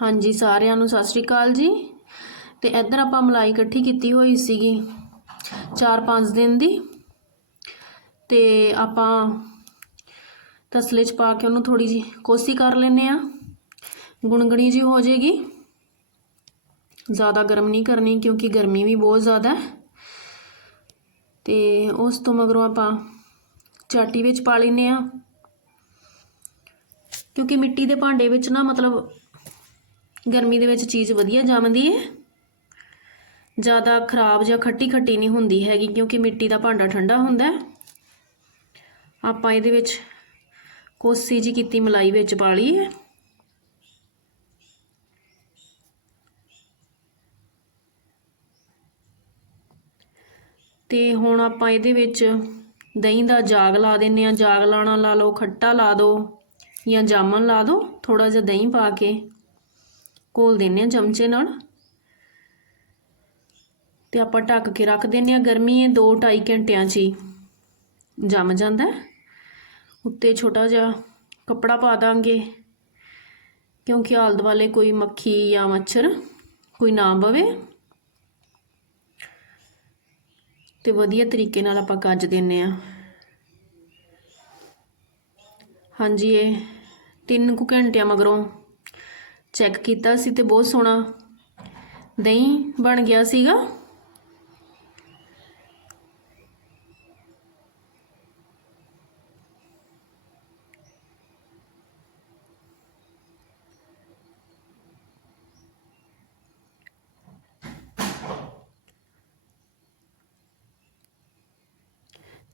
ਹਾਂਜੀ, ਸਾਰਿਆਂ ਨੂੰ ਸਤਿ ਸ਼੍ਰੀ ਅਕਾਲ ਜੀ। ਤੇ ਇੱਧਰ ਆਪਾਂ ਮਲਾਈ ਇਕੱਠੀ ਕੀਤੀ ਹੋਈ ਸੀਗੀ 4-5 ਦਿਨ ਦੀ। ਤੇ ਆਪਾਂ ਤਸਲੇ 'ਚ ਪਾ ਕੇ ਉਹਨੂੰ ਥੋੜੀ ਜੀ ਕੋਸੀ ਕਰ ਲੈਨੇ ਆ ਗੁਣਗਣੀ ਜੀ ਹੋ ਜਾਏਗੀ। ਜ਼ਿਆਦਾ ਗਰਮ ਨਹੀਂ ਕਰਨੀ ਕਿਉਂਕਿ ਗਰਮੀ ਵੀ ਬਹੁਤ ਜ਼ਿਆਦਾ ਹੈ। ਤੇ ਉਸ ਤੋਂ ਮਗਰੋਂ ਆਪਾਂ ਚਾਟੀ ਵਿੱਚ ਪਾ ਲੈਨੇ ਆ ਕਿਉਂਕਿ ਮਿੱਟੀ ਦੇ ਭਾਂਡੇ ਵਿੱਚ ਨਾ ਮਤਲਬ ਗਰਮੀ ਦੇ ਵਿੱਚ ਚੀਜ਼ ਵਧੀਆ ਜੰਮਦੀ ਹੈ ਜ਼ਿਆਦਾ ਖਰਾਬ ਜਾਂ ਖੱਟੀ ਖੱਟੀ ਨਹੀਂ ਹੁੰਦੀ ਹੈਗੀ, ਕਿਉਂਕਿ ਮਿੱਟੀ ਦਾ ਭਾਂਡਾ ਠੰਡਾ ਹੁੰਦਾ ਆਪਾਂ ਇਹਦੇ ਵਿੱਚ ਕੋਸੀ ਜੀ ਕੀਤੀ ਮਲਾਈ ਵਿੱਚ ਪਾ ਲਈ ਹੈ ਤੇ ਹੁਣ ਆਪਾਂ ਇਹਦੇ ਵਿੱਚ ਦਹੀਂ ਦਾ ਜਾਗ ਲਾ ਦਿੰਨੇ ਆ ਜਾਗ ਲਾਣਾ ਲਾ ਲਓ, ਖੱਟਾ ਲਾ ਦਿਓ ਜਾਂ ਜਾਮਨ ਲਾ ਦਿਓ ਥੋੜਾ ਜਿਹਾ ਦਹੀਂ ਪਾ ਕੇ। ਘੋਲ ਦਿੰਨੇ ਆ ਚਮਚੇ ਨਾਲ। ਤੇ ਆਪਾਂ ਢੱਕ ਕੇ ਰੱਖ ਦਿੰਨੇ ਆ ਗਰਮੀ ਹੈ 2-2.5 ਘੰਟਿਆਂ 'ਚ ਹੀ ਜੰਮ ਜਾਂਦਾ ਉੱਤੇ ਛੋਟਾ ਜਿਹਾ ਕੱਪੜਾ ਪਾ ਦਾਂਗੇ, ਕਿਉਂਕਿ ਆਲੇ ਦੁਆਲੇ ਕੋਈ ਮੱਖੀ ਜਾਂ ਮੱਛਰ ਕੋਈ ਨਾ ਬਵੇ। ਤੇ ਵਧੀਆ ਤਰੀਕੇ ਨਾਲ ਆਪਾਂ ਕੱਜ ਦਿੰਨੇ ਆ ਹਾਂਜੀ, ਇਹ ਤਿੰਨ ਕੁ ਘੰਟਿਆਂ ਮਗਰੋਂ ਚੈੱਕ ਕੀਤਾ ਸੀ ਤੇ ਬਹੁਤ ਸੋਹਣਾ ਦਹੀਂ ਬਣ ਗਿਆ ਸੀਗਾ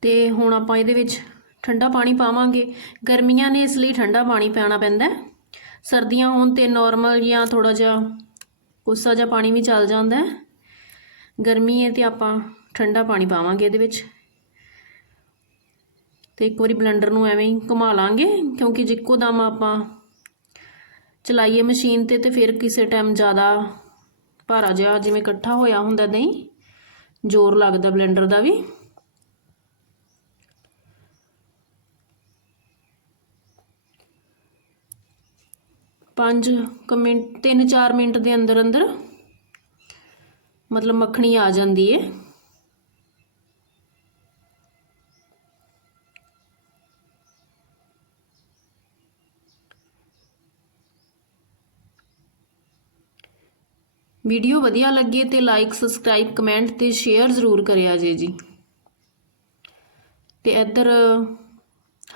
ਤੇ ਹੁਣ ਆਪਾਂ ਇਹਦੇ ਵਿੱਚ ਠੰਡਾ ਪਾਣੀ ਪਾਵਾਂਗੇ ਗਰਮੀਆਂ ਨੇ ਇਸ ਲਈ ਠੰਡਾ ਪਾਣੀ ਪੈਣਾ ਪੈਂਦਾ ਹੈ। ਸਰਦੀਆਂ ਹੋਣ ਤੇ ਨਾਰਮਲ ਜਾਂ ਥੋੜਾ ਜਿਹਾ ਕੋਸਾ ਜਿਹਾ ਪਾਣੀ ਵੀ ਚੱਲ ਜਾਂਦਾ ਹੈ। ਗਰਮੀ ਹੈ ਤੇ ਆਪਾਂ ਠੰਡਾ ਪਾਣੀ ਪਾਵਾਂਗੇ ਇਹਦੇ ਵਿੱਚ। ਤੇ ਇੱਕ ਵਾਰੀ ਬਲੈਂਡਰ ਨੂੰ ਐਵੇਂ ਹੀ ਘੁਮਾ ਲਾਂਗੇ, ਕਿਉਂਕਿ ਜਿੱਕੋ ਦਮ ਆਪਾਂ ਚਲਾਈਏ ਮਸ਼ੀਨ ਤੇ ਤੇ ਫਿਰ ਕਿਸੇ ਟਾਈਮ ਜ਼ਿਆਦਾ ਭਾਰਾ ਜਿਹਾ ਜਿਵੇਂ ਇਕੱਠਾ ਹੋਇਆ ਹੁੰਦਾ ਦਹੀਂ, ਜ਼ੋਰ ਲੱਗਦਾ ਬਲੈਂਡਰ ਦਾ ਵੀ। ਪੰਜ ਕੁ ਮਿੰਟ ਤਿੰਨ ਚਾਰ ਮਿੰਟ ਦੇ ਅੰਦਰ ਅੰਦਰ ਮਤਲਬ ਮੱਖਣੀ ਆ ਜਾਂਦੀ ਏ। ਵੀਡੀਓ ਵਧੀਆ ਲੱਗੇ ਤੇ ਲਾਈਕ ਸਬਸਕ੍ਰਾਈਬ ਕਮੈਂਟ ਤੇ ਸ਼ੇਅਰ ਜ਼ਰੂਰ ਕਰਿਆ ਜੇ ਜੀ। ਤੇ ਇੱਧਰ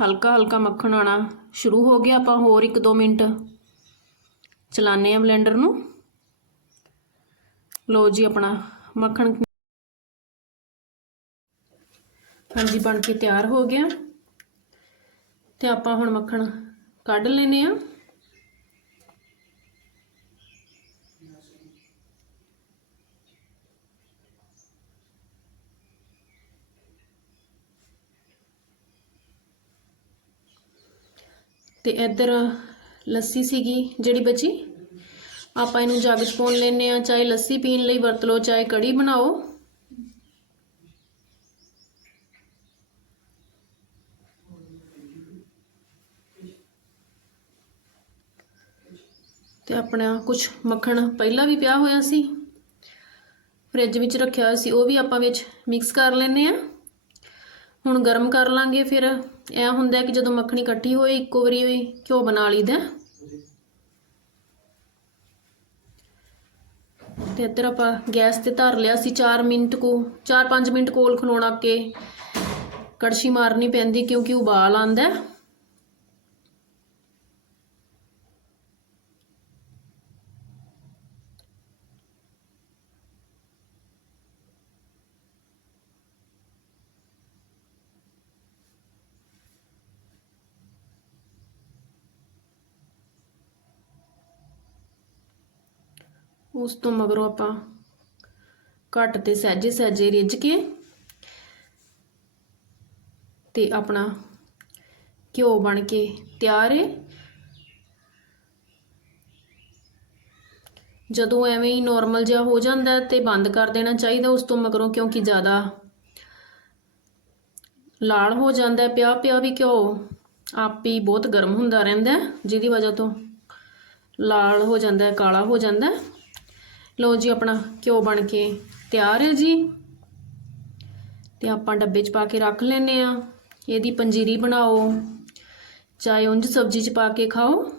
ਹਲਕਾ ਹਲਕਾ ਮੱਖਣ ਆਣਾ ਸ਼ੁਰੂ ਹੋ ਗਿਆ, ਆਪਾਂ ਹੋਰ 1-2 ਮਿੰਟ ਚਲਾਨੇ ਆ ਬਲੈਂਡਰ ਨੂੰ। ਲੋ ਜੀ ਆਪਣਾ ਮੱਖਣ। ਹਾਂਜੀ, ਬਣ ਕੇ ਤਿਆਰ ਹੋ ਗਿਆ। ਤੇ ਆਪਾਂ ਹੁਣ ਮੱਖਣ ਕੱਢ ਲੈਨੇ ਆ। ਤੇ ਇੱਧਰ ਲੱਸੀ ਸੀਗੀ, ਜਿਹੜੀ ਬਚੀ? ਆਪਾਂ ਇਹਨੂੰ ਜੱਗ 'ਚ ਪਾਉਣ ਲੈਨੇ ਆ ਚਾਹੇ ਲੱਸੀ ਪੀਣ ਲਈ ਵਰਤ ਲਓ, ਚਾਹੇ ਕੜੀ ਬਣਾਓ। ਤੇ ਆਪਣਾ ਕੁਝ ਮੱਖਣ ਪਹਿਲਾਂ ਵੀ ਪਿਆ ਹੋਇਆ ਸੀ। ਫ੍ਰਿਜ ਵਿੱਚ ਰੱਖਿਆ ਹੋਇਆ ਸੀ, ਉਹ ਵੀ ਆਪਾਂ ਵਿੱਚ ਮਿਕਸ ਕਰ ਲੈਨੇ ਆ ਹੁਣ ਗਰਮ ਕਰ ਲਾਂਗੇ ਫਿਰ। ਇਹ ਹੁੰਦਾ ਕਿ ਜਦੋਂ ਮੱਖਣੀ ਇਕੱਠੀ ਹੋਏ, ਇੱਕੋ ਵਾਰੀ ਹੋਈ ਘਿਓ ਬਣਾ ਲਈਦਾ। ਤੇ ਇੱਧਰ ਆਪਾਂ ਗੈਸ ਤੇ ਧਰ ਲਿਆ ਸੀ 4 ਮਿੰਟ ਕੋ 4-5 ਮਿੰਟ ਕੋਲ ਖਲੋਣਾ ਕੇ ਕੜਛੀ ਮਾਰਨੀ ਪੈਂਦੀ ਕਿਉਂਕਿ ਉਬਾਲ ਆਂਦਾ ਉਸ ਤੋਂ ਮਗਰੋਂ ਆਪਾਂ ਘੱਟ ਤੇ ਸਹਿਜੇ ਸਹਿਜੇ ਰਿੱਝ ਕੇ ਤੇ ਆਪਣਾ ਘਿਓ ਬਣ ਕੇ ਤਿਆਰ ਹੈ ਜਦੋਂ ਐਵੇਂ ਹੀ ਨਾਰਮਲ ਜਿਹਾ ਹੋ ਜਾਂਦਾ ਹੈ ਤੇ ਬੰਦ ਕਰ ਦੇਣਾ ਚਾਹੀਦਾ ਉਸ ਤੋਂ ਮਗਰੋਂ ਕਿਉਂਕਿ ਜ਼ਿਆਦਾ ਲਾਲ ਹੋ ਜਾਂਦਾ ਪਿਆ ਪਿਆ ਵੀ ਘਿਓ ਆਪ ਹੀ ਬਹੁਤ ਗਰਮ ਹੁੰਦਾ ਰਹਿੰਦਾ ਜਿਹਦੀ ਵਜ੍ਹਾ ਤੋਂ ਲਾਲ ਹੋ ਜਾਂਦਾ ਕਾਲਾ ਹੋ ਜਾਂਦਾ ਹੈ। ਲਓ ਜੀ ਆਪਣਾ ਘਿਓ ਬਣ ਕੇ ਤਿਆਰ ਹੈ ਜੀ। ਤੇ ਆਪਾਂ ਡੱਬੇ 'ਚ ਪਾ ਕੇ ਰੱਖ ਲੈਨੇ ਆ ਇਹਦੀ ਪੰਜੀਰੀ ਬਣਾਓ। ਚਾਹੇ ਉਂਝ ਸਬਜ਼ੀ 'ਚ ਪਾ ਕੇ ਖਾਓ।